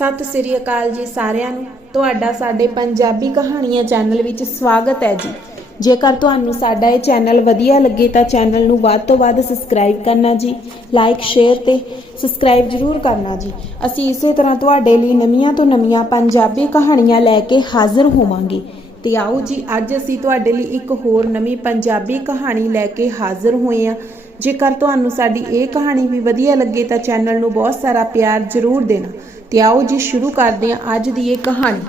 ਸਤਿ ਸ੍ਰੀ ਅਕਾਲ ਜੀ ਸਾਰਿਆਂ ਨੂੰ। ਤੁਹਾਡਾ ਸਾਡੇ ਪੰਜਾਬੀ ਕਹਾਣੀਆਂ ਚੈਨਲ ਵਿੱਚ ਸਵਾਗਤ ਹੈ ਜੀ। ਜੇਕਰ ਤੁਹਾਨੂੰ ਸਾਡਾ ਇਹ ਚੈਨਲ ਵਧੀਆ ਲੱਗੇ ਤਾਂ ਚੈਨਲ ਨੂੰ ਵੱਧ ਤੋਂ ਵੱਧ ਸਬਸਕ੍ਰਾਈਬ ਕਰਨਾ ਜੀ। ਲਾਈਕ, ਸ਼ੇਅਰ ਤੇ ਸਬਸਕ੍ਰਾਈਬ ਜ਼ਰੂਰ ਕਰਨਾ ਜੀ। ਅਸੀਂ ਇਸੇ ਤਰ੍ਹਾਂ ਤੁਹਾਡੇ ਲਈ ਨਵੀਆਂ ਤੋਂ ਨਵੀਆਂ ਪੰਜਾਬੀ ਕਹਾਣੀਆਂ ਲੈ ਕੇ ਹਾਜ਼ਰ ਹੋਵਾਂਗੇ। ਤੇ ਆਓ ਜੀ, ਅੱਜ ਅਸੀਂ ਤੁਹਾਡੇ ਲਈ ਇੱਕ ਹੋਰ ਨਵੀਂ ਪੰਜਾਬੀ ਕਹਾਣੀ ਲੈ ਕੇ ਹਾਜ਼ਰ ਹੋਏ ਹਾਂ। ਜੇਕਰ ਤੁਹਾਨੂੰ ਸਾਡੀ ਇਹ ਕਹਾਣੀ ਵੀ ਵਧੀਆ ਲੱਗੇ ਤਾਂ ਚੈਨਲ ਨੂੰ ਬਹੁਤ ਸਾਰਾ ਪਿਆਰ ਜ਼ਰੂਰ ਦੇਣਾ। ਤੇ ਆਓ ਜੀ ਸ਼ੁਰੂ ਕਰਦੇ ਹਾਂ ਅੱਜ ਦੀ ਇਹ ਕਹਾਣੀ।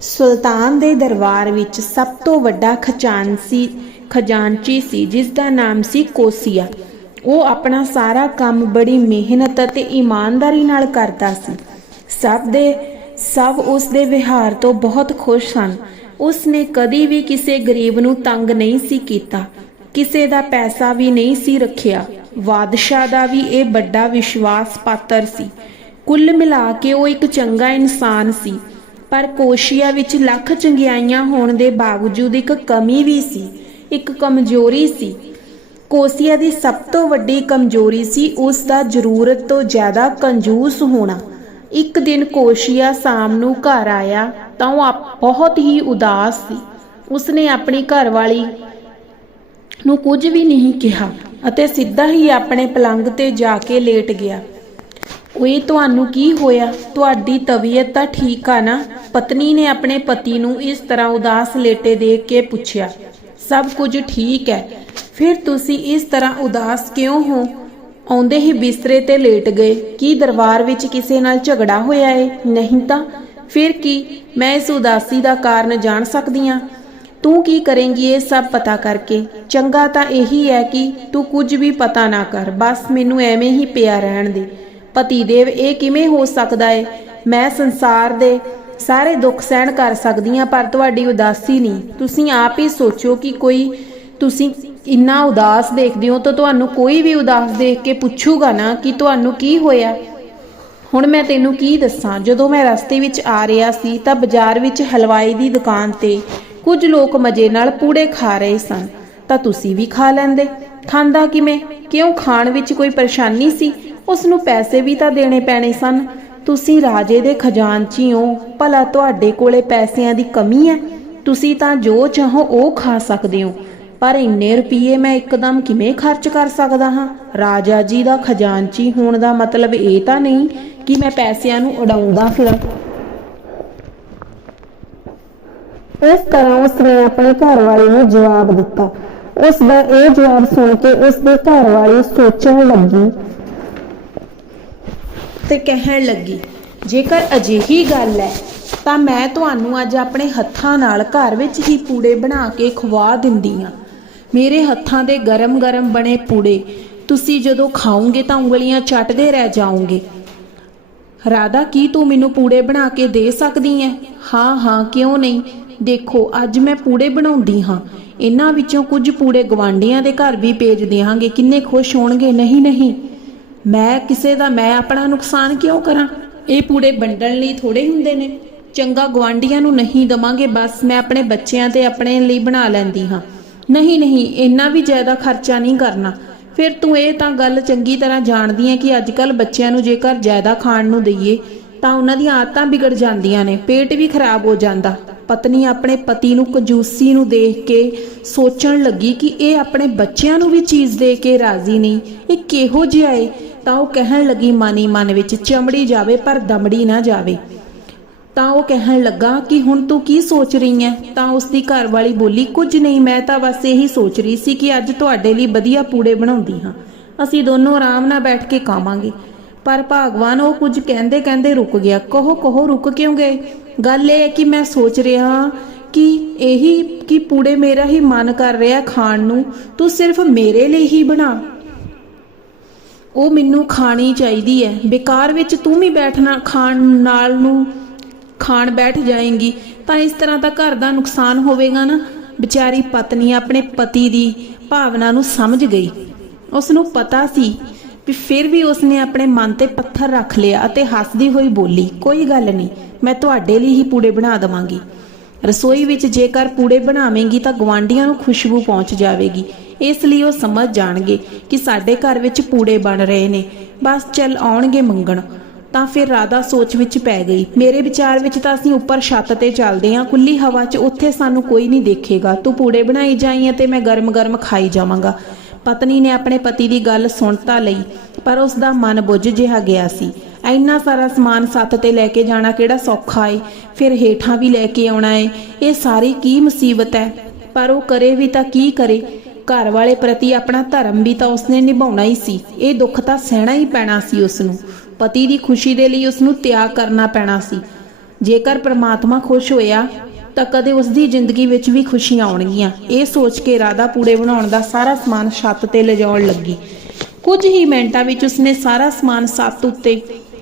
ਸੁਲਤਾਨ ਦੇ ਦਰਬਾਰ ਵਿੱਚ ਸਭ ਤੋਂ ਵੱਡਾ ਖਜ਼ਾਨਸੀ ਖਜ਼ਾਨਚੀ ਸੀ, ਜਿਸ ਦਾ ਨਾਮ ਸੀ ਕੋਸੀਆ। ਉਹ ਆਪਣਾ ਸਾਰਾ ਕੰਮ ਬੜੀ ਮਿਹਨਤ ਅਤੇ ਇਮਾਨਦਾਰੀ ਨਾਲ ਕਰਦਾ ਸੀ। ਸਭ ਦੇ, ਸਭ ਉਸ ਦੇ ਵਿਹਾਰ ਤੋਂ ਬਹੁਤ ਖੁਸ਼ ਸਨ। ਉਸ ਨੇ ਕਦੀ ਵੀ ਕਿਸੇ ਗਰੀਬ ਨੂੰ ਤੰਗ ਨਹੀਂ ਸੀ ਕੀਤਾ। ਕਿਸੇ ਦਾ ਪੈਸਾ ਵੀ ਨਹੀਂ ਸੀ ਰੱਖਿਆ। ਬਾਦਸ਼ਾਹ ਦਾ ਵੀ ਇਹ ਵੱਡਾ ਵਿਸ਼ਵਾਸ ਪਾਤਰ ਸੀ। ਕੁੱਲ ਮਿਲਾ ਕੇ ਉਹ ਇੱਕ ਚੰਗਾ ਇਨਸਾਨ ਸੀ। ਪਰ ਕੋਸ਼ੀਆ ਵਿੱਚ ਲੱਖ ਚੰਗਿਆਈਆਂ ਹੋਣ ਦੇ ਬਾਵਜੂਦ ਇੱਕ ਕਮੀ ਵੀ ਸੀ, ਇੱਕ ਕਮਜ਼ੋਰੀ ਸੀ। ਕੋਸੀਆ ਦੀ ਸਭ ਤੋਂ ਵੱਡੀ ਕਮਜ਼ੋਰੀ ਸੀ ਉਸ ਦਾ ਜ਼ਰੂਰਤ ਤੋਂ ਜ਼ਿਆਦਾ ਕੰਜੂਸ ਹੋਣਾ। ਇੱਕ ਦਿਨ ਕੋਸ਼ੀਆ ਸ਼ਾਮ ਨੂੰ ਘਰ ਆਇਆ ਤਾਂ ਉਹ ਆਪ- ਬਹੁਤ ਹੀ ਉਦਾਸ ਸੀ। ਉਸਨੇ ਆਪਣੀ ਘਰਵਾਲੀ ਨੂੰ ਕੁਝ ਵੀ ਨਹੀਂ ਕਿਹਾ ਅਤੇ ਸਿੱਧਾ ਹੀ ਆਪਣੇ ਪਲੰਗ ਤੇ ਜਾ ਕੇ ਲੇਟ ਗਿਆ। ਓਏ ਤੁਹਾਨੂੰ ਕੀ ਹੋਇਆ? ਤੁਹਾਡੀ ਤਬੀਅਤ ਤਾਂ ਠੀਕ ਆ ਨਾ? ਪਤਨੀ ਨੇ ਆਪਣੇ ਪਤੀ ਨੂੰ ਇਸ ਤਰ੍ਹਾਂ ਉਦਾਸ ਲੇਟੇ ਦੇਖ ਕੇ ਪੁੱਛਿਆ। ਸਭ ਕੁਝ ਠੀਕ ਹੈ ਫਿਰ ਤੁਸੀਂ ਇਸ ਤਰ੍ਹਾਂ ਉਦਾਸ ਕਿਉਂ ਹੋ? ਆਉਂਦੇ ਹੀ ਬਿਸਤਰੇ ਤੇ ਲੇਟ ਗਏ। ਕੀ ਦਰਬਾਰ ਵਿੱਚ ਕਿਸੇ ਨਾਲ ਝਗੜਾ ਹੋਇਆ ਏ? ਨਹੀਂ ਤਾਂ? ਫਿਰ ਕੀ? ਮੈਂ ਇਸ ਉਦਾਸੀ ਦਾ ਕਾਰਨ ਜਾਣ ਸਕਦੀ ਹਾਂ ਤੂੰ ਕੀ ਕਰੇਂਗੀ ਇਹ ਸਭ ਪਤਾ ਕਰਕੇ? ਚੰਗਾ ਤਾਂ ਇਹੀ ਹੈ ਕਿ ਤੂੰ ਕੁਝ ਵੀ ਪਤਾ ਨਾ ਕਰ। ਬਸ ਮੈਨੂੰ ਐਵੇਂ ਹੀ ਪਿਆ ਰਹਿਣ ਦੇ। ਪਤੀ ਦੇਵ, ਇਹ ਕਿਵੇਂ ਹੋ ਸਕਦਾ ਏ? ਮੈਂ ਸੰਸਾਰ ਦੇ ਸਾਰੇ ਦੁੱਖ ਸਹਿਣ ਕਰ ਸਕਦੀ ਹਾਂ, ਪਰ ਤੁਹਾਡੀ ਉਦਾਸੀ ਨਹੀਂ। ਤੁਸੀਂ ਆਪ ਹੀ ਸੋਚੋ ਕਿ ਕੋਈ ਤੁਸੀਂ ਇੰਨਾ ਉਦਾਸ ਦੇਖਦੇ ਹੋ ਤਾਂ ਤੁਹਾਨੂੰ ਕੋਈ ਵੀ ਉਦਾਸ ਦੇਖ ਕੇ ਪੁੱਛੂਗਾ ਨਾ ਕਿ ਤੁਹਾਨੂੰ ਕੀ ਹੋਇਆ। ਹੁਣ ਮੈਂ ਤੈਨੂੰ ਕੀ ਦੱਸਾਂ? ਜਦੋਂ ਮੈਂ ਰਸਤੇ ਵਿੱਚ ਆ ਰਿਹਾ ਸੀ ਤਾਂ ਬਾਜ਼ਾਰ ਵਿੱਚ ਹਲਵਾਈ ਦੀ ਦੁਕਾਨ ਤੇ ਕੁਝ ਲੋਕ ਮਜ਼ੇ ਨਾਲ ਪੂੜੇ ਖਾ ਰਹੇ ਸਨ। ਤਾਂ ਤੁਸੀਂ ਵੀ ਖਾ ਲੈਂਦੇ। ਖਾਂਦਾ ਕਿਵੇਂ? ਕਿਉਂ ਖਾਣ ਵਿੱਚ ਕੋਈ ਪਰੇਸ਼ਾਨੀ ਸੀ? ਉਸ ਨੂੰ ਪੈਸੇ ਵੀ ਤਾਂ ਦੇਣੇ ਪੈਣੇ ਸਨ। ਤੁਸੀਂ ਰਾਜੇ ਦੇ ਖਜ਼ਾਨਚੀ ਹੋ। ਭਲਾ ਤੁਹਾਡੇ ਕੋਲੇ ਪੈਸਿਆਂ ਦੀ ਕਮੀ ਹੈ। ਤੁਸੀਂ ਤਾਂ ਜੋ ਚਾਹੋ ਉਹ ਖਾ ਸਕਦੇ ਹੋ। ਪਰ ਇੰਨੇ ਰੁਪਏ ਮੈਂ ਇੱਕਦਮ ਕਿਵੇਂ ਖਰਚ ਕਰ ਸਕਦਾ ਹਾਂ? ਰਾਜਾ ਜੀ ਦਾ ਖਜ਼ਾਨਚੀ ਹੋਣ ਦਾ ਮਤਲਬ ਇਹ ਤਾਂ ਨਹੀਂ ਕਿ ਮੈਂ ਪੈਸਿਆਂ ਨੂੰ ਉਡਾਉਂਦਾ ਫਿਰਾਂ। ਇਸ ਤਰ੍ਹਾਂ ਉਸ ਨੇ ਆਪਣੇ ਘਰਵਾਲੀ ਨੂੰ ਜਵਾਬ ਦਿੱਤਾ। ਉਸ ਦਾ ਇਹ ਜਵਾਬ ਸੁਣ ਕੇ ਉਸ ਦੀ ਘਰਵਾਲੀ ਸੋਚਣ ਲੱਗੀ ਤੇ ਕਹਿਣ ਲੱਗੀ, ਜੇਕਰ ਅਜਿਹੀ ਗੱਲ ਹੈ, ਤਾਂ ਮੈਂ ਤੁਹਾਨੂੰ ਅੱਜ ਆਪਣੇ ਹੱਥਾਂ ਨਾਲ ਘਰ ਵਿੱਚ ਹੀ ਪੂੜੇ ਬਣਾ ਕੇ ਖਵਾ ਦਿੰਦੀ ਹਾਂ। ਮੇਰੇ ਹੱਥਾਂ ਦੇ ਗਰਮ-ਗਰਮ ਬਣੇ ਪੂੜੇ, ਤੁਸੀਂ ਜਦੋਂ ਖਾਓਗੇ ਤਾਂ ਉਂਗਲੀਆਂ ਚੱਟਦੇ ਰਹਿ ਜਾਓਗੇ। ਰਾਧਾ, ਕੀ ਤੂੰ ਮੈਨੂੰ ਪੂੜੇ ਬਣਾ ਕੇ ਦੇ ਸਕਦੀ ਹੈ? ਹਾਂ ਹਾਂ, ਕਿਉਂ ਨਹੀਂ? ਦੇਖੋ, ਅੱਜ ਮੈਂ ਪੂੜੇ ਬਣਾਉਂਦੀ ਹਾਂ। ਇਹਨਾਂ ਵਿੱਚੋਂ ਕੁਝ ਪੂੜੇ ਗਵਾਂਡੀਆਂ ਦੇ ਘਰ ਵੀ ਭੇਜ ਦੇਵਾਂਗੇ ਕਿੰਨੇ ਖੁਸ਼ ਹੋਣਗੇ, ਨਹੀਂ ਨਹੀਂ। ਮੈਂ ਕਿਸੇ ਦਾ, ਮੈਂ ਆਪਣਾ ਨੁਕਸਾਨ ਕਿਉਂ ਕਰਾਂ? ਇਹ ਪੂੜੇ ਵੰਡਣ ਲਈ ਥੋੜੇ ਹੁੰਦੇ ਨੇ। ਚੰਗਾ ਗਵਾਂਡੀਆਂ ਨੂੰ ਨਹੀਂ ਦਵਾਂਗੇ, ਬਸ ਮੈਂ ਆਪਣੇ ਬੱਚਿਆਂ ਤੇ ਆਪਣੇ ਲਈ ਬਣਾ ਲੈਂਦੀ ਹਾਂ। ਨਹੀਂ ਨਹੀਂ, ਇੰਨਾ ਵੀ ਜ਼ਿਆਦਾ ਖਰਚਾ ਨਹੀਂ ਕਰਨਾ। ਫਿਰ ਤੂੰ ਇਹ ਤਾਂ ਗੱਲ ਚੰਗੀ ਤਰ੍ਹਾਂ ਜਾਣਦੀ ਹੈ ਕਿ ਅੱਜਕੱਲ ਬੱਚਿਆਂ ਨੂੰ ਜੇਕਰ ਜ਼ਿਆਦਾ ਖਾਣ ਨੂੰ ਦਈਏ, ਤਾਂ ਉਹਨਾਂ ਦੀਆਂ ਆਦਤਾਂ ਵਿਗੜ ਜਾਂਦੀਆਂ ਨੇ, ਪੇਟ ਵੀ ਖਰਾਬ ਹੋ ਜਾਂਦਾ। ਪਤਨੀ ਆਪਣੇ ਪਤੀ ਨੂੰ ਕੰਜੂਸੀ ਨੂੰ ਦੇਖ ਕੇ ਸੋਚਣ ਲੱਗੀ ਕਿ ਇਹ ਆਪਣੇ ਬੱਚਿਆਂ ਨੂੰ ਵੀ ਚੀਜ਼ ਦੇ ਕੇ ਰਾਜ਼ੀ ਨਹੀਂ। ਇਹ ਕਿਹੋ ਜਿਹਾ ਏ? ਤਾਂ ਉਹ ਕਹਿਣ ਲੱਗੀ, ਮਾਨੀ, ਮਨ ਵਿੱਚ ਚਮੜੀ ਜਾਵੇ, ਪਰ ਦਮੜੀ ਨਾ ਜਾਵੇ। ਤਾਂ ਉਹ ਕਹਿਣ ਲੱਗਾ ਕਿ, ਹੁਣ ਤੂੰ ਕੀ ਸੋਚ ਰਹੀ ਹੈ ਤਾਂ ਉਸ ਦੀ ਘਰਵਾਲੀ ਬੋਲੀ, ਕੁਝ ਨਹੀਂ, ਮੈਂ ਤਾਂ ਬਸ ਇਹੀ ਸੋਚ ਰਹੀ ਸੀ ਕਿ ਅੱਜ ਤੁਹਾਡੇ ਲਈ ਵਧੀਆ ਪੂੜੇ ਬਣਾਉਂਦੀ ਹਾਂ। ਅਸੀਂ ਦੋਨੋਂ ਆਰਾਮ ਨਾਲ ਬੈਠ ਕੇ ਖਾਵਾਂਗੇ। ਪਰ ਭਗਵਾਨ ਉਹ ਕੁਝ ਕਹਿੰਦੇ ਕਹਿੰਦੇ ਰੁਕ ਗਿਆ। ਕਹੋ ਕਹੋ, ਰੁਕ ਕਿਉਂ ਗਏ? ਗੱਲ ਇਹ ਹੈ ਕਿ ਮੈਂ ਸੋਚ ਰਿਹਾ ਹਾਂ ਕਿ ਇਹੀ ਕਿ ਪੂੜੇ ਮੇਰਾ ਹੀ ਮਨ ਕਰ ਰਿਹਾ ਖਾਣ ਨੂੰ। ਤੂੰ ਸਿਰਫ ਮੇਰੇ ਲਈ ਹੀ ਬਣਾ। ਉਹ ਮੈਨੂੰ ਖਾਣੀ ਚਾਹੀਦੀ ਹੈ। ਬੇਕਾਰ ਵਿੱਚ ਤੂੰ ਵੀ ਬੈਠਣਾ ਖਾਣ ਨਾਲ ਨੂੰ ਖਾਣ ਬੈਠ ਜਾਏਂਗੀ। ਤਾਂ ਇਸ ਤਰ੍ਹਾਂ ਦਾ ਘਰ ਦਾ ਨੁਕਸਾਨ ਹੋਵੇਗਾ ਨਾ। ਵਿਚਾਰੀ ਪਤਨੀ ਆਪਣੇ ਪਤੀ ਦੀ ਭਾਵਨਾ ਨੂੰ ਸਮਝ ਗਈ। ਉਸ ਨੂੰ ਪਤਾ ਸੀ ਵੀ ਫਿਰ ਵੀ ਉਸਨੇ ਆਪਣੇ ਮਨ ਤੇ ਪੱਥਰ ਰੱਖ ਲਿਆ ਅਤੇ ਹੱਸਦੀ ਹੋਈ ਬੋਲੀ, ਕੋਈ ਗੱਲ ਨਹੀਂ, ਮੈਂ ਤੁਹਾਡੇ ਲਈ ਹੀ ਪੂੜੇ ਬਣਾ ਦਵਾਂਗੀ। ਰਸੋਈ ਵਿੱਚ ਜੇਕਰ ਪੂੜੇ ਬਣਾਵੇਂਗੀ ਤਾਂ ਗਵਾਂਡੀਆਂ ਨੂੰ ਖੁਸ਼ਬੂ ਪਹੁੰਚ ਜਾਵੇਗੀ। ਇਸ ਲਈ ਉਹ ਸਮਝ ਜਾਣਗੇ ਕਿ ਸਾਡੇ ਘਰ ਵਿੱਚ ਪੂੜੇ ਬਣ ਰਹੇ ਨੇ। ਬਸ ਚੱਲ ਆਉਣਗੇ ਮੰਗਣ। ਤਾਂ ਫਿਰ ਰਾਧਾ ਸੋਚ ਵਿੱਚ ਪੈ ਗਈ, ਮੇਰੇ ਵਿਚਾਰ ਵਿੱਚ ਤਾਂ ਅਸੀਂ ਉੱਪਰ ਛੱਤ ਤੇ ਚੱਲਦੇ ਹਾਂ ਖੁੱਲੀ ਹਵਾ 'ਚ ਉੱਥੇ ਸਾਨੂੰ ਕੋਈ ਨਹੀਂ ਦੇਖੇਗਾ। ਤੂੰ ਪੂੜੇ ਬਣਾਈ ਜਾਈ ਤੇ ਮੈਂ ਗਰਮ-ਗਰਮ ਖਾਈ ਜਾਵਾਂਗਾ। ਪਤਨੀ ਨੇ ਆਪਣੇ ਪਤੀ ਦੀ ਗੱਲ ਸੁਣ ਤਾਂ ਲਈ, ਪਰ ਉਸ ਦਾ ਮਨ ਬੁੱਝ ਜਿਹਾ ਗਿਆ ਸੀ। ਇੰਨਾ ਸਾਰਾ ਸਮਾਨ ਸੱਤ ਤੇ ਲੈ ਕੇ ਜਾਣਾ ਕਿਹੜਾ ਸੌਖਾ ਏ? ਫਿਰ ਹੇਠਾਂ ਵੀ ਲੈ ਕੇ ਆਉਣਾ ਏ। ਇਹ ਸਾਰੀ ਕੀ ਮੁਸੀਬਤ ਹੈ? ਪਰ ਉਹ ਕਰੇ ਵੀ ਤਾਂ ਕੀ ਕਰੇ? ਘਰ ਵਾਲੇ ਪ੍ਰਤੀ ਆਪਣਾ ਧਰਮ ਵੀ ਤਾਂ ਉਸਨੇ ਨਿਭਾਉਣਾ ਹੀ ਸੀ। ਇਹ ਦੁੱਖ ਤਾਂ ਸਹਿਣਾ ਹੀ ਪੈਣਾ ਸੀ ਉਸ ਨੂੰ ਪਤੀ ਦੀ ਖੁਸ਼ੀ ਦੇ ਲਈ ਉਸ ਨੂੰ ਤਿਆਗ ਕਰਨਾ ਪੈਣਾ ਸੀ। ਜੇਕਰ ਪ੍ਰਮਾਤਮਾ ਖੁਸ਼ ਹੋਇਆ ਤਾਂ ਕਦੇ ਉਸ ਦੀ ਜ਼ਿੰਦਗੀ ਵਿੱਚ ਵੀ ਖੁਸ਼ੀਆਂ ਆਉਣਗੀਆਂ। ਇਹ ਸੋਚ ਕੇ ਰਾਧਾ ਪੂੜੇ ਬਣਾਉਣ ਦਾ ਸਾਰਾ ਸਮਾਨ ਛੱਤ ਤੇ ਲਿਜਾਉਣ ਲੱਗੀ। ਕੁਝ ਹੀ ਮਿੰਟਾਂ ਵਿੱਚ ਉਸਨੇ ਸਾਰਾ ਸਮਾਨ ਛੱਤ ਉੱਤੇ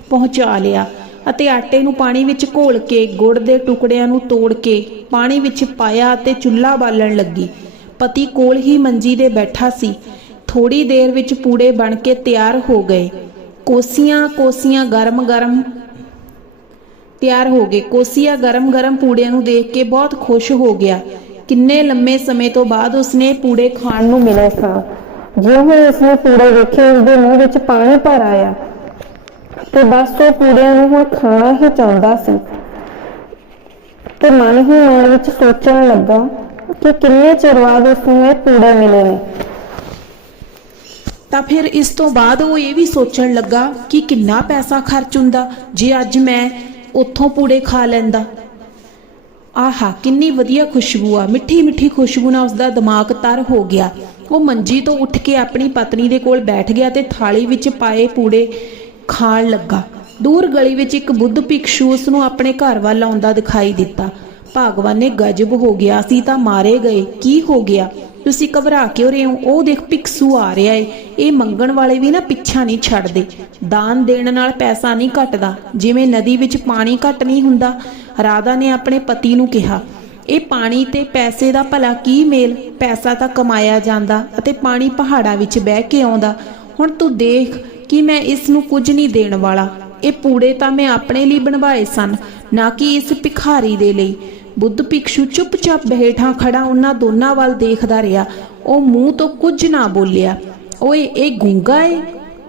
ਪਹੁੰਚਾ ਲਿਆ ਅਤੇ ਆਟੇ ਨੂੰ ਪਾਣੀ ਵਿੱਚ ਘੋਲ ਕੇ, ਗੁੜ ਦੇ ਟੁਕੜਿਆਂ ਨੂੰ ਤੋੜ ਕੇ ਪਾਣੀ ਵਿੱਚ ਪਾਇਆ ਅਤੇ ਚੁੱਲ੍ਹਾ ਬਾਲਣ ਲੱਗੀ। ਪਤੀ ਕੋਲ ਹੀ ਮੰਜੀ ਦੇ ਬੈਠਾ ਸੀ। ਥੋੜੀ ਦੇਰ ਵਿੱਚ ਪੂੜੇ ਬਣ ਕੇ ਤਿਆਰ ਹੋ ਗਏ। ਕੋਸੀਆਂ ਕੋਸੀਆਂ ਗਰਮ-ਗਰਮ ਤਿਆਰ ਹੋ ਗਏ। ਕੋਸੀਆ ਗਰਮ-ਗਰਮ ਪੂੜਿਆਂ ਨੂੰ ਦੇਖ ਕੇ ਬਹੁਤ ਖੁਸ਼ ਹੋ ਗਿਆ। ਕਿੰਨੇ ਲੰਮੇ ਸਮੇਂ ਤੋਂ ਬਾਅਦ ਉਸਨੇ ਪੂੜੇ ਖਾਣ ਨੂੰ ਮਿਲੇ ਸਾਂ। ਜਿਉਂ ਉਸਨੇ ਪੂੜੇ ਵੇਖੇ, ਉਸਦੇ ਮੂੰਹ ਵਿੱਚ ਪਾਣੀ ਭਰ ਆਇਆ। ਤੇ ਬਸ ਉਹ ਪੂੜਿਆਂ ਨੂੰ ਹੁਣ ਖਾਣਾ ਹੀ ਚਾਹੁੰਦਾ ਸੀ। ਤੇ ਮਨ ਹੀ ਮਨ ਵਿੱਚ ਸੋਚਣ ਲੱਗਾ ਕਿ ਕਿੰਨੇ ਚਿਰ ਬਾਅਦ ਉਸਨੂੰ ਇਹ ਪੂੜੇ ਮਿਲੇ ਨੇ। ਤਾਂ ਫਿਰ ਇਸ ਤੋਂ ਬਾਅਦ ਉਹ ਇਹ ਵੀ ਸੋਚਣ ਲੱਗਾ ਕਿ ਕਿੰਨਾ ਪੈਸਾ ਖਰਚ ਹੁੰਦਾ। ਜੇ ਅੱਜ ਮੈਂ ਉੱਥੋਂ ਪੂੜੇ ਖਾ ਲੈਂਦਾ। ਆਹਾ, ਕਿੰਨੀ ਵਧੀਆ ਖੁਸ਼ਬੂ ਆ। ਮਿੱਠੀ ਮਿੱਠੀ ਖੁਸ਼ਬੂ ਨਾਲ ਉਸਦਾ ਦਿਮਾਗ ਤਰ ਹੋ ਗਿਆ। ਉਹ ਮੰਜੀ ਤੋਂ ਉੱਠ ਕੇ ਆਪਣੀ ਪਤਨੀ ਦੇ ਕੋਲ ਬੈਠ ਗਿਆ ਤੇ ਥਾਲੀ ਵਿੱਚ ਪਾਏ ਪੂੜੇ ਖਾਣ ਲੱਗਾ। ਦੂਰ ਗਲੀ ਵਿੱਚ ਇੱਕ ਬੁੱਧ ਭਿਕਸ਼ੂ ਉਸ ਨੂੰ ਆਪਣੇ ਘਰ ਵੱਲ ਆਉਂਦਾ ਦਿਖਾਈ ਦਿੱਤਾ। ਭਗਵਾਨ ਨੇ ਗਜਬ ਹੋ ਗਿਆ। ਸੀ ਤਾਂ ਮਾਰੇ ਗਏ। ਕੀ ਹੋ ਗਿਆ? ਤੁਸੀਂ ਘਬਰਾ ਕਿਉਂ ਰਹੇ ਹੋ? ਉਹ ਦੇਖ ਭਿਕਸ਼ੂ ਆ ਰਿਹਾ ਏ। ਇਹ ਮੰਗਣ ਵਾਲੇ ਵੀ ਨਾ ਪਿੱਛਾ ਨਹੀਂ ਛੱਡਦੇ। ਦਾਨ ਦੇਣ ਨਾਲ ਪੈਸਾ ਨਹੀਂ ਘਟਦਾ। ਜਿਵੇਂ ਨਦੀ ਵਿੱਚ ਪਾਣੀ ਘਟ ਨਹੀਂ ਹੁੰਦਾ, ਰਾਧਾ ਨੇ ਆਪਣੇ ਪਤੀ ਨੂੰ ਕਿਹਾ, ਇਹ ਪਾਣੀ ਤੇ ਪੈਸੇ ਦਾ ਭਲਾ ਕੀ ਮੇਲ? ਪੈਸਾ ਤਾਂ ਕਮਾਇਆ ਜਾਂਦਾ ਅਤੇ ਪਾਣੀ ਪਹਾੜਾਂ ਵਿੱਚ ਬਹਿ ਕੇ ਆਉਂਦਾ। ਹੁਣ ਤੂੰ ਦੇਖ ਕਿ ਮੈਂ ਇਸ ਨੂੰ ਕੁਝ ਨਹੀਂ ਦੇਣ ਵਾਲਾ। ਇਹ ਪੂੜੇ ਤਾਂ ਮੈਂ ਆਪਣੇ ਲਈ ਬਣਵਾਏ ਸਨ, ਨਾ ਕਿ ਇਸ ਭਿਖਾਰੀ ਦੇ ਲਈ। ਬੁੱਧ ਭਿਕਸ਼ੂ ਚੁੱਪਚਾਪ ਬੈਠਾ ਖੜਾ ਉਹਨਾਂ ਦੋਨਾਂ ਵੱਲ ਦੇਖਦਾ ਰਿਹਾ। ਉਹ ਮੂੰਹ ਤੋਂ ਕੁਝ ਨਾ ਬੋਲਿਆ। ਓਏ, ਇਹ ਗੂੰਗਾ ਏ?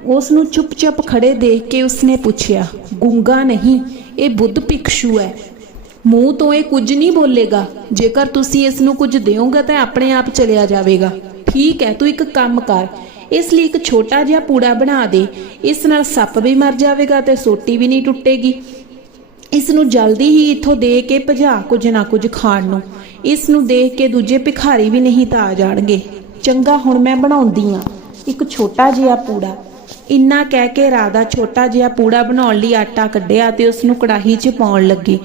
ਉਸ ਨੂੰ ਚੁੱਪਚਾਪ ਖੜੇ ਦੇਖ ਕੇ ਉਸਨੇ ਪੁੱਛਿਆ, ਗੂੰਗਾ ਨਹੀਂ, ਇਹ ਬੁੱਧ ਭਿਕਸ਼ੂ ਹੈ। ਮੂੰਹ ਤੋਂ ਇਹ ਕੁਝ ਨਹੀਂ ਬੋਲੇਗਾ। ਜੇਕਰ ਤੁਸੀਂ ਇਸ ਨੂੰ ਕੁਝ ਦਿਓਗੇ ਤਾਂ ਆਪਣੇ ਆਪ ਚਲਿਆ ਜਾਵੇਗਾ। ਠੀਕ ਹੈ, ਤੂੰ ਇੱਕ ਕੰਮ ਕਰ। ਇਸ ਲਈ ਇੱਕ ਛੋਟਾ ਜਿਹਾ ਪੂੜਾ ਬਣਾ ਦੇ। ਇਸ ਨਾਲ ਸੱਪ ਵੀ ਮਰ ਜਾਵੇਗਾ ਤੇ ਸੋਟੀ ਵੀ ਨਹੀਂ ਟੁੱਟੇਗੀ। ਇਸ ਨੂੰ ਜਲਦੀ ਹੀ ਇੱਥੋਂ ਦੇ ਕੇ ਭਜਾ ਕੁਝ ਨਾ ਕੁਝ ਖਾਣ ਨੂੰ। ਇਸ ਨੂੰ ਦੇਖ ਕੇ ਦੂਜੇ ਭਿਖਾਰੀ ਵੀ ਨਹੀਂ ਤਾਂ ਆ ਜਾਣਗੇ। ਚੰਗਾ, ਹੁਣ ਮੈਂ ਬਣਾਉਂਦੀ ਆ ਇੱਕ ਛੋਟਾ ਜਿਹਾ ਪੂੜਾ। ਇੰਨਾ ਕਹਿ ਕੇ ਰਾਧਾ ਛੋਟਾ ਜਿਹਾ ਪੂੜਾ ਬਣਾਉਣ ਲਈ ਆਟਾ ਕੱਢਿਆ ਤੇ ਉਸ ਨੂੰ ਕੜਾਹੀ 'ਚ ਪਾਉਣ ਲੱਗੀ।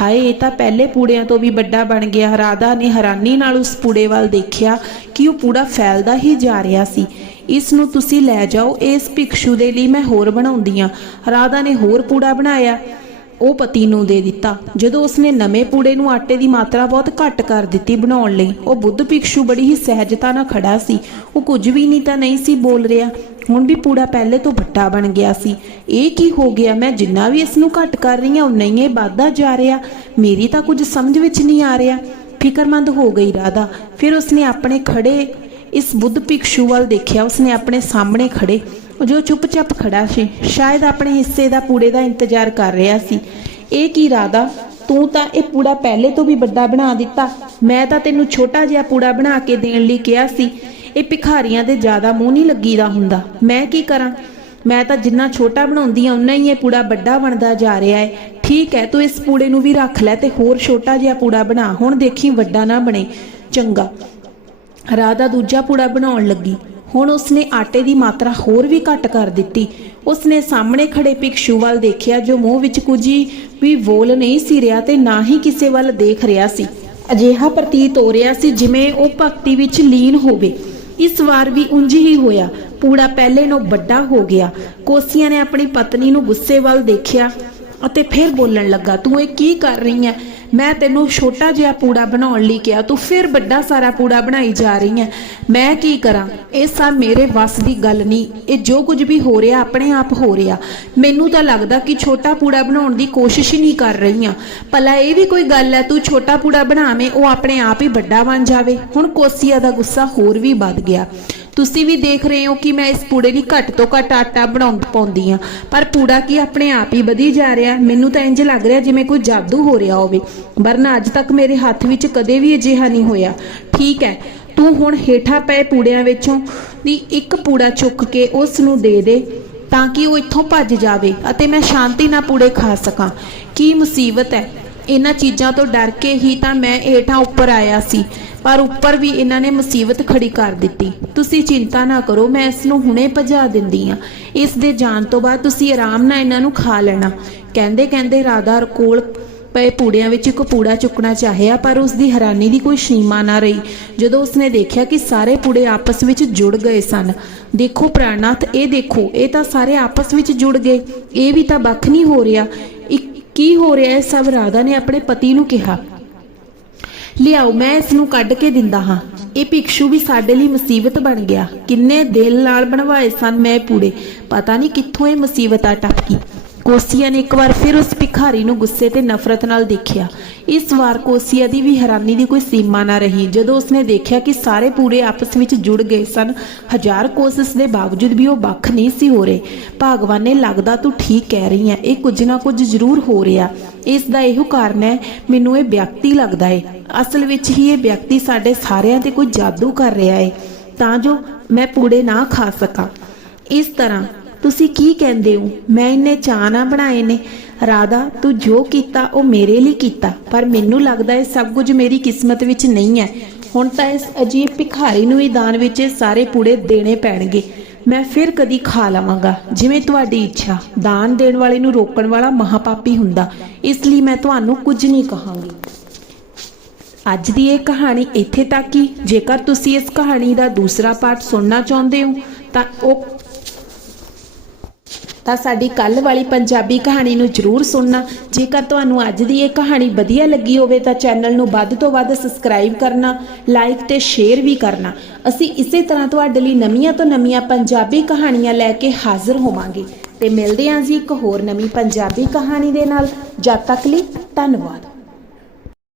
ਹਾਏ, ਇਹ ਤਾਂ ਪਹਿਲੇ ਪੂੜਿਆਂ ਤੋਂ ਵੀ ਵੱਡਾ ਬਣ ਗਿਆ। ਰਾਧਾ ਨੇ ਹੈਰਾਨੀ ਨਾਲ ਉਸ ਪੂੜੇ ਵੱਲ ਦੇਖਿਆ ਕਿ ਉਹ ਪੂੜਾ ਫੈਲਦਾ ਹੀ ਜਾ ਰਿਹਾ ਸੀ। ਇਸ ਨੂੰ ਤੁਸੀਂ ਲੈ ਜਾਓ, ਇਸ ਭਿਕਸ਼ੂ ਦੇ ਲਈ ਮੈਂ ਹੋਰ ਬਣਾਉਂਦੀ ਆ ਰਾਧਾ ਨੇ ਹੋਰ ਪੂੜਾ ਬਣਾਇਆ। ਉਹ ਪਤੀ ਨੂੰ ਦੇ ਦਿੱਤਾ। ਜਦੋਂ ਉਸਨੇ ਨਵੇਂ ਪੂੜੇ ਨੂੰ ਆਟੇ ਦੀ ਮਾਤਰਾ ਬਹੁਤ ਘੱਟ ਕਰ ਦਿੱਤੀ ਬਣਾਉਣ ਲਈ, ਉਹ ਬੁੱਧ ਭਿਕਸ਼ੂ ਬੜੀ ਹੀ ਸਹਿਜਤਾ ਨਾਲ ਖੜਾ ਸੀ। ਉਹ ਕੁਝ ਵੀ ਨਹੀਂ ਤਾਂ ਨਹੀਂ ਸੀ ਬੋਲ ਰਿਹਾ। ਹੁਣ ਵੀ ਪੂੜਾ ਪਹਿਲੇ ਤੋਂ ਵੱਡਾ ਬਣ ਗਿਆ ਸੀ। ਇਹ ਕੀ ਹੋ ਗਿਆ? ਮੈਂ ਜਿੰਨਾ ਵੀ ਇਸ ਨੂੰ ਘੱਟ ਕਰ ਰਹੀ ਹਾਂ, ਉਨਾ ਹੀ ਇਹ ਵੱਧਦਾ ਜਾ ਰਿਹਾ। ਮੇਰੀ ਤਾਂ ਕੁਝ ਸਮਝ ਵਿੱਚ ਨਹੀਂ ਆ ਰਿਹਾ। ਫਿਕਰਮੰਦ ਹੋ ਗਈ ਰਾਧਾ। ਫਿਰ ਉਸਨੇ ਆਪਣੇ ਖੜੇ, ਇਸ ਬੁੱਧ ਭਿਕਸ਼ੂ ਵੱਲ ਦੇਖਿਆ। ਉਸਨੇ ਆਪਣੇ ਸਾਹਮਣੇ ਖੜੇ। ਜੋ ਚੁੱਪਚਾਪ ਖੜਾ ਸੀ, ਸ਼ਾਇਦ ਆਪਣੇ ਹਿੱਸੇ ਦਾ ਪੂੜੇ ਦਾ ਇੰਤਜ਼ਾਰ ਕਰ ਰਿਹਾ ਸੀ। ਇਹ ਕੀ ਰਾਦਾ ਤੂੰ ਤਾਂ ਇਹ ਪੂੜਾ ਪਹਿਲੇ ਤੋਂ ਵੀ ਵੱਡਾ ਬਣਾ ਦਿੱਤਾ। ਮੈਂ ਤਾਂ ਤੈਨੂੰ ਛੋਟਾ ਜਿਹਾ ਪੂੜਾ ਬਣਾ ਕੇ ਦੇਣ ਲਈ ਕਿਹਾ ਸੀ। ਇਹ ਭਿਖਾਰੀਆਂ ਦੇ ਜ਼ਿਆਦਾ ਮੂੰਹ ਨਹੀਂ ਲੱਗੀਦਾ ਹੁੰਦਾ। ਮੈਂ ਕੀ ਕਰਾਂ? ਮੈਂ ਤਾਂ ਜਿੰਨਾ ਛੋਟਾ ਬਣਾਉਂਦੀ ਆ ਉਨਾ ਹੀ ਇਹ ਪੂੜਾ ਵੱਡਾ ਬਣਦਾ ਜਾ ਰਿਹਾ ਹੈ। ਠੀਕ ਹੈ, ਤੂੰ ਇਸ ਪੂੜੇ ਨੂੰ ਵੀ ਰੱਖ ਲੈ ਤੇ ਹੋਰ ਛੋਟਾ ਜਿਹਾ ਪੂੜਾ ਬਣਾ। ਹੁਣ ਦੇਖੀ ਵੱਡਾ ਨਾ ਬਣੇ। ਚੰਗਾ। ਰਾਧਾ ਦੂਜਾ ਪੂੜਾ ਬਣਾਉਣ ਲੱਗੀ। ਹੁਣ ਉਸਨੇ ਆਟੇ ਦੀ ਮਾਤਰਾ ਹੋਰ ਵੀ ਘੱਟ ਕਰ ਦਿੱਤੀ। ਉਸਨੇ ਸਾਹਮਣੇ ਖੜੇ ਭਿਕਸ਼ੂ ਵੱਲ ਦੇਖਿਆ, ਜੋ ਮੂੰਹ ਵਿੱਚ ਕੁਝ ਵੀ ਬੋਲ ਨਹੀਂ ਸੀ ਰਿਹਾ ਤੇ ਨਾ ਹੀ ਕਿਸੇ ਵੱਲ ਦੇਖ ਰਿਹਾ ਸੀ। ਅਜਿਹਾ ਪ੍ਰਤੀਤ ਹੋ ਰਿਹਾ ਸੀ ਜਿਵੇਂ ਉਹ ਭਗਤੀ ਵਿੱਚ ਲੀਨ ਹੋਵੇ। ਇਸ ਵਾਰ ਵੀ ਉਂਝ ਹੀ ਹੋਇਆ। ਪੂੜਾ ਪਹਿਲੇ ਨਾਲੋਂ ਵੱਡਾ ਹੋ ਗਿਆ। ਕੋਸੀਆਂ ਨੇ ਆਪਣੀ ਪਤਨੀ ਨੂੰ ਗੁੱਸੇ ਵੱਲ ਦੇਖਿਆ ਅਤੇ ਫਿਰ ਬੋਲਣ ਲੱਗਾ, ਤੂੰ ਇਹ ਕੀ ਕਰ ਰਹੀ ਹੈ ਮੈਂ ਤੈਨੂੰ ਛੋਟਾ ਜਿਹਾ ਪੂੜਾ ਬਣਾਉਣ ਲਈ ਕਿਹਾ। ਤੂੰ ਫਿਰ ਵੱਡਾ ਸਾਰਾ ਪੂੜਾ ਬਣਾਈ ਜਾ ਰਹੀ ਹੈ ਮੈਂ ਕੀ ਕਰਾਂ? ਇਹ ਸਭ ਮੇਰੇ ਵੱਸ ਦੀ ਗੱਲ ਨਹੀਂ। ਇਹ ਜੋ ਕੁਝ ਵੀ ਹੋ ਰਿਹਾ, ਆਪਣੇ ਆਪ ਹੋ ਰਿਹਾ। ਮੈਨੂੰ ਤਾਂ ਲੱਗਦਾ ਕਿ ਛੋਟਾ ਪੂੜਾ ਬਣਾਉਣ ਦੀ ਕੋਸ਼ਿਸ਼ ਹੀ ਨਹੀਂ ਕਰ ਰਹੀ ਹਾਂ ਭਲਾ ਇਹ ਵੀ ਕੋਈ ਗੱਲ ਹੈ, ਤੂੰ ਛੋਟਾ ਪੂੜਾ ਬਣਾਵੇਂ, ਉਹ ਆਪਣੇ ਆਪ ਹੀ ਵੱਡਾ ਬਣ ਜਾਵੇ। ਹੁਣ ਕੋਸੀਆ ਦਾ ਗੁੱਸਾ ਹੋਰ ਵੀ ਵੱਧ ਗਿਆ। ਤੁਸੀਂ ਵੀ ਦੇਖ ਰਹੇ ਹੋ ਕਿ ਮੈਂ ਇਸ ਪੂੜੇ ਲਈ ਘੱਟ ਤੋਂ ਘੱਟ ਆਟਾ ਬਣਾਉਂ ਪਾਉਂਦੀ ਆ ਪਰ ਪੂੜਾ ਕੀ ਆਪਣੇ ਆਪ ਹੀ ਵਧੀ ਜਾ ਰਿਹਾ? ਮੈਨੂੰ ਤਾਂ ਇੰਜ ਲੱਗ ਰਿਹਾ ਜਿਵੇਂ ਕੋਈ ਜਾਦੂ ਹੋ ਰਿਹਾ ਹੋਵੇ। ਵਰਨਾ ਅੱਜ ਤੱਕ ਮੇਰੇ ਹੱਥ ਵਿੱਚ ਕਦੇ ਵੀ ਅਜਿਹਾ ਨਹੀਂ ਹੋਇਆ। ਠੀਕ ਹੈ ਤੂੰ ਹੁਣ ਹੇਠਾਂ ਪਏ ਪੂੜਿਆਂ ਵਿੱਚੋਂ ਦੀ ਇੱਕ ਪੂੜਾ ਚੁੱਕ ਕੇ ਉਸ ਨੂੰ ਦੇ ਦੇ ਤਾਂ ਕਿ ਉਹ ਇੱਥੋਂ ਭੱਜ ਜਾਵੇ ਅਤੇ ਮੈਂ ਸ਼ਾਂਤੀ ਨਾਲ ਪੂੜੇ ਖਾ ਸਕਾਂ। ਕੀ ਮੁਸੀਬਤ ਹੈ? ਇਹਨਾਂ ਚੀਜ਼ਾਂ ਤੋਂ ਡਰ ਕੇ ਹੀ ਤਾਂ ਮੈਂ ਹੇਠਾਂ ਉੱਪਰ ਆਇਆ ਸੀ, ਪਰ ਉੱਪਰ ਵੀ ਇਹਨਾਂ ਨੇ ਮੁਸੀਬਤ ਖੜੀ ਕਰ ਦਿੱਤੀ। ਤੁਸੀਂ ਚਿੰਤਾ ਨਾ ਕਰੋ, ਮੈਂ ਇਸ ਨੂੰ ਹੁਣੇ ਭਜਾ ਦਿੰਦੀ ਆ ਇਸ ਦੇ ਜਾਣ ਤੋਂ ਬਾਅਦ ਤੁਸੀਂ ਆਰਾਮ ਨਾਲ ਇਹਨਾਂ ਨੂੰ ਖਾ ਲੈਣਾ। ਕਹਿੰਦੇ ਕਹਿੰਦੇ ਰਾਧਾ ਕੋਲ ਪਏ ਪੂੜਿਆਂ ਵਿੱਚ ਇੱਕ ਪੂੜਾ ਚੁੱਕਣਾ ਚਾਹਿਆ, ਪਰ ਉਸ ਦੀ ਹੈਰਾਨੀ ਦੀ ਕੋਈ ਸੀਮਾ ਨਾ ਰਹੀ। ਜਦੋਂ ਉਸਨੇ ਦੇਖਿਆ ਕਿ ਸਾਰੇ ਪੂੜੇ ਆਪਸ ਵਿੱਚ ਜੁੜ ਗਏ ਸਨ, ਦੇਖੋ ਪ੍ਰਾਣਨਾਥ ਇਹ ਦੇਖੋ, ਇਹ ਤਾਂ ਸਾਰੇ ਆਪਸ ਵਿੱਚ ਜੁੜ ਗਏ, ਇਹ ਵੀ ਤਾਂ ਵੱਖ ਨਹੀਂ ਹੋ ਰਿਹਾ। ਇਹ ਕੀ ਹੋ ਰਿਹਾ ਹੈ? ਸਭ ਰਾਧਾ ਨੇ ਆਪਣੇ ਪਤੀ ਨੂੰ ਕਿਹਾ। ਲਿਆਓ, ਮੈਂ ਇਸ ਨੂੰ ਕੱਢ ਕੇ ਦਿੰਦਾ ਹਾਂ। ਇਹ ਭਿਕਸ਼ੂ ਵੀ ਸਾਡੇ ਲਈ ਮੁਸੀਬਤ ਬਣ ਗਿਆ। ਕਿੰਨੇ ਦਿਲ ਨਾਲ ਬਣਵਾਏ ਸਨ ਮੈਂ ਪੂੜੇ। ਪਤਾ ਨਹੀਂ ਕਿੱਥੋਂ ਇਹ ਮੁਸੀਬਤ ਆ ਟਪਕੀ ਕੋਸੀਆ ਨੇ ਇੱਕ ਵਾਰ ਫਿਰ ਉਸ ਭਿਖਾਰੀ ਨੂੰ ਗੁੱਸੇ ਤੇ ਨਫ਼ਰਤ ਨਾਲ ਦੇਖਿਆ। ਇਸ ਵਾਰ ਕੋਸੀਆ ਦੀ ਵੀ ਹੈਰਾਨੀ ਦੀ ਕੋਈ ਸੀਮਾ ਨਾ ਰਹੀ। ਜਦੋਂ ਉਸਨੇ ਦੇਖਿਆ ਕਿ ਸਾਰੇ ਪੂਰੇ ਆਪਸ ਵਿੱਚ ਜੁੜ ਗਏ ਸਨ, ਹਜ਼ਾਰ ਕੋਸ਼ਿਸ਼ ਦੇ ਬਾਵਜੂਦ ਵੀ ਉਹ ਵੱਖ ਨਹੀਂ ਸੀ ਹੋ ਰਹੇ। ਭਗਵਾਨ ਨੇ ਲੱਗਦਾ ਤੂੰ ਠੀਕ ਕਹਿ ਰਹੀ ਹੈ, ਇਹ ਕੁਝ ਨਾ ਕੁਝ ਜ਼ਰੂਰ ਹੋ ਰਿਹਾ। ਇਸ ਦਾ ਇਹੋ ਕਾਰਨ ਹੈ, ਮੈਨੂੰ ਇਹ ਵਿਅਕਤੀ ਲੱਗਦਾ ਹੈ ਅਸਲ ਵਿੱਚ ਹੀ ਇਹ ਵਿਅਕਤੀ ਸਾਡੇ ਸਾਰਿਆਂ ਤੇ ਕੋਈ ਜਾਦੂ ਕਰ ਰਿਹਾ ਹੈ ਤਾਂ ਜੋ ਮੈਂ ਪੂੜੇ ਨਾ ਖਾ ਸਕਾਂ। ਇਸ ਤਰ੍ਹਾਂ ਤੁਸੀਂ ਕੀ ਕਹਿੰਦੇ ਹੋ? ਮੈਂ ਇੰਨੇ ਚਾਅ ਨਾ ਬਣਾਏ ਨੇ। ਰਾਧਾ, ਤੂੰ ਜੋ ਕੀਤਾ, ਉਹ ਮੇਰੇ ਲਈ ਕੀਤਾ। ਪਰ ਮੈਨੂੰ ਲੱਗਦਾ ਇਹ ਸਭ ਕੁਝ ਮੇਰੀ ਕਿਸਮਤ ਵਿੱਚ ਨਹੀਂ ਹੈ। ਹੁਣ ਤਾਂ ਇਸ ਅਜੀਬ ਭਿਖਾਰੀ ਨੂੰ ਹੀ ਦਾਨ ਵਿੱਚ ਸਾਰੇ ਪੂੜੇ ਦੇਣੇ ਪੈਣਗੇ। ਮੈਂ ਫਿਰ ਕਦੀ ਖਾ ਲਵਾਂਗਾ। ਜਿਵੇਂ ਤੁਹਾਡੀ ਇੱਛਾ। ਦਾਨ ਦੇਣ ਵਾਲੇ ਨੂੰ ਰੋਕਣ ਵਾਲਾ ਮਹਾਪਾਪੀ ਹੁੰਦਾ। ਇਸ ਲਈ ਮੈਂ ਤੁਹਾਨੂੰ ਕੁਝ ਨਹੀਂ ਕਹਾਂਗੀ। ਅੱਜ ਦੀ ਇਹ ਕਹਾਣੀ ਇੱਥੇ ਤੱਕ ਹੀ। ਜੇਕਰ ਤੁਸੀਂ ਇਸ ਕਹਾਣੀ ਦਾ ਦੂਸਰਾ ਪਾਰਟ ਸੁਣਨਾ ਚਾਹੁੰਦੇ ਹੋ, ਤਾਂ ਉਹ ਤਾਂ ਸਾਡੀ ਕੱਲ ਵਾਲੀ ਪੰਜਾਬੀ ਕਹਾਣੀ ਨੂੰ ਜਰੂਰ ਸੁਣਨਾ। ਜੇਕਰ ਤੁਹਾਨੂੰ ਅੱਜ ਦੀ ਇਹ ਕਹਾਣੀ ਵਧੀਆ ਲੱਗੀ ਹੋਵੇ ਤਾਂ ਚੈਨਲ ਨੂੰ ਵੱਧ ਤੋਂ ਵੱਧ ਸਬਸਕ੍ਰਾਈਬ ਕਰਨਾ, ਲਾਈਕ ਤੇ ਸ਼ੇਅਰ ਵੀ ਕਰਨਾ। ਅਸੀਂ ਇਸੇ ਤਰ੍ਹਾਂ ਤੁਹਾਡੇ ਲਈ ਨਵੀਆਂ ਤੋਂ ਨਵੀਆਂ ਪੰਜਾਬੀ ਕਹਾਣੀਆਂ ਲੈ ਕੇ ਹਾਜ਼ਰ ਹੋਵਾਂਗੇ। ਤੇ ਮਿਲਦੇ ਹਾਂ ਜੀ ਇੱਕ ਹੋਰ ਨਵੀਂ ਪੰਜਾਬੀ ਕਹਾਣੀ ਦੇ ਨਾਲ। ਜਦ ਤੱਕ ਲਈ ਧੰਨਵਾਦ।